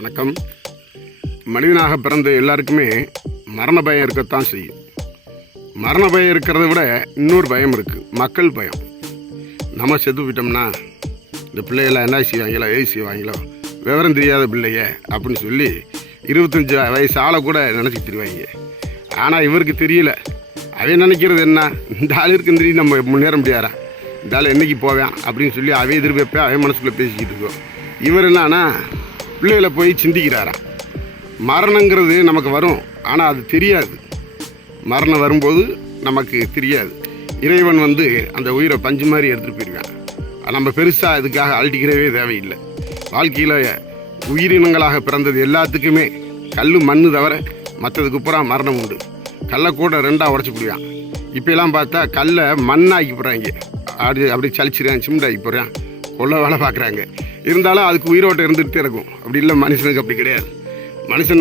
வணக்கம். மனிதனாக பிறந்த எல்லாருக்குமே மரண பயம் இருக்கத்தான் செய்யும். மரண பயம் இருக்கிறத விட இன்னொரு பயம் இருக்குது, மக்கள் பயம். நம்ம செத்து போயிட்டோம்னா இந்த பிள்ளைகளை என்ன செய்வாங்களோ ஏது செய்வாங்களோ, விவரம் தெரியாத பிள்ளைய அப்படின்னு சொல்லி 25 வயசு ஆளை கூட நினச்சி தெரிவாங்க. ஆனால் இவருக்கு தெரியல. அவன் நினைக்கிறது என்ன, இந்த ஆள் இருக்குன்னு தெரியும் நம்ம முன்னேற முடியாதா, இந்த ஆள் என்றைக்கு போவேன் அப்படின்னு சொல்லி அவன் எதிர்பார்ப்பேன், அவன் மனசுக்குள்ளே பேசிக்கிட்டு இருக்கோம். இவர் என்னன்னா பிள்ளைகளை போய் சிந்திக்கிறாரா. மரணங்கிறது நமக்கு வரும், ஆனால் அது தெரியாது. மரணம் வரும்போது நமக்கு தெரியாது. இறைவன் அந்த உயிரை பஞ்சு மாதிரி எடுத்துகிட்டு போயிருக்கான். நம்ம பெருசாக இதுக்காக அழட்டிக்கிறவே தேவையில்லை. வாழ்க்கையில் உயிரினங்களாக பிறந்தது எல்லாத்துக்குமே கல் மண் தவிர மற்றதுக்கு பூரா மரணம் உண்டு. கல்லை கூட 2ஆக உடச்சி போடுவான். இப்போலாம் பார்த்தா கல்லை மண்ணாக்கி போடுறாங்க, அப்படி சளிச்சிடுறான், சிமெண்டாக்கி போடுறான், கொள்ள வேலை பார்க்குறாங்க. இருந்தாலும் அதுக்கு உயிரோட்டம் இருந்துகிட்டே இருக்கும். அப்படி இல்லை மனுஷனுக்கு அப்படி கிடையாது. மனுஷன்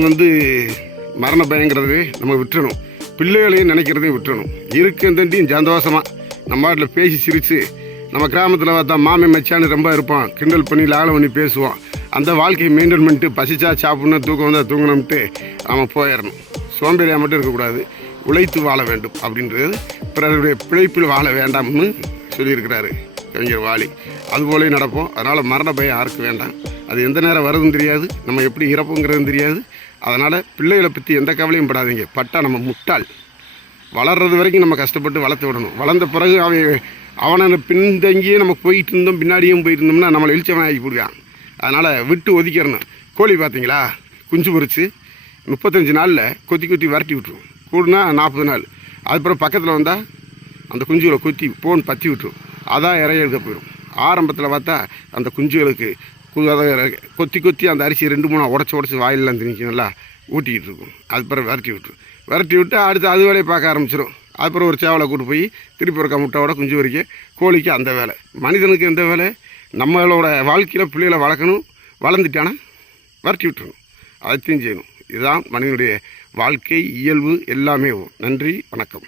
மரண பயங்கிறது நம்ம விட்டுறணும், பிள்ளைகளையும் நினைக்கிறதையும் விட்டுறணும். இருக்குந்தண்டியும் சந்தோஷமாக நம்ம வாட்டில் பேசி சிரித்து, நம்ம கிராமத்தில் பார்த்தா மாமே மச்சான்னு ரொம்ப இருப்பான், கிண்டல் பண்ணி லாலம் பண்ணி பேசுவோம். அந்த வாழ்க்கையை மெயின்டைன் பண்ணிட்டு பசிச்சா சாப்பிட்ணும், தூக்கம் வந்தால் தூங்கணும்ட்டு நம்ம போயிடணும். சோம்பேறியாக மட்டும் இருக்கக்கூடாது, உழைத்து வாழ வேண்டும் அப்படின்றது பிறருடைய பிழைப்பில் வாழ வேண்டாம்னு சொல்லியிருக்கிறாரு கவிஞர் வாலி. அதுபோல நடப்போம். அதனால் மரண பயம் யாருக்கு வேண்டாம். அது எந்த நேரம் வருதுன்னு தெரியாது, நம்ம எப்படி இறப்புங்கிறதும் தெரியாது. அதனால் பிள்ளைகளை பற்றி எந்த கவலையும் படாதீங்க. பட்டா நம்ம முட்டாள். வளர்றது வரைக்கும் நம்ம கஷ்டப்பட்டு வளர்த்து விடணும். வளர்ந்த பிறகு அவனை பின்தங்கியே நம்ம போயிட்டு இருந்தோம், பின்னாடியும் போயிட்டு இருந்தோம்னா நம்மளை எழுச்சவன் ஆகி போடுவான். அதனால் விட்டு ஒதுக்கிறணும். கோழி பார்த்தீங்களா, குஞ்சு பொறிச்சு 35 நாளில் கொத்தி வரட்டி விட்டுரும். கூடுனா 40 நாள். அதுக்கப்புறம் பக்கத்தில் வந்தால் அந்த குஞ்சுகளை போன் பற்றி விட்டுரும். அதான் இறைய எடுக்க போயிடும். ஆரம்பத்தில் பார்த்தா அந்த குஞ்சுகளுக்கு கொத்தி அந்த அரிசி 2-3 உடச்சி வாயிலெலாம் திணிக்கணும்ல, ஊட்டிக்கிட்டு இருக்கும். அதுக்கப்புறம் விரட்டி விட்டு அடுத்து அது வேலையை பார்க்க ஆரம்பிச்சிடும். அதுக்கப்புறம் ஒரு சேவலை கூட்டு போய் திருப்பி ஒரு முட்டையோட குஞ்சு வரைக்கும் கோழிக்கு அந்த வேலை. மனிதனுக்கு எந்த வேலை, நம்மளோட வாழ்க்கையில் பிள்ளைகளை வளர்க்கணும். வளர்ந்துட்டானா விரட்டி விட்டுறணும், அதைத்தையும் செய்யணும். இதுதான் மனிதனுடைய வாழ்க்கை இயல்பு எல்லாமே. நன்றி, வணக்கம்.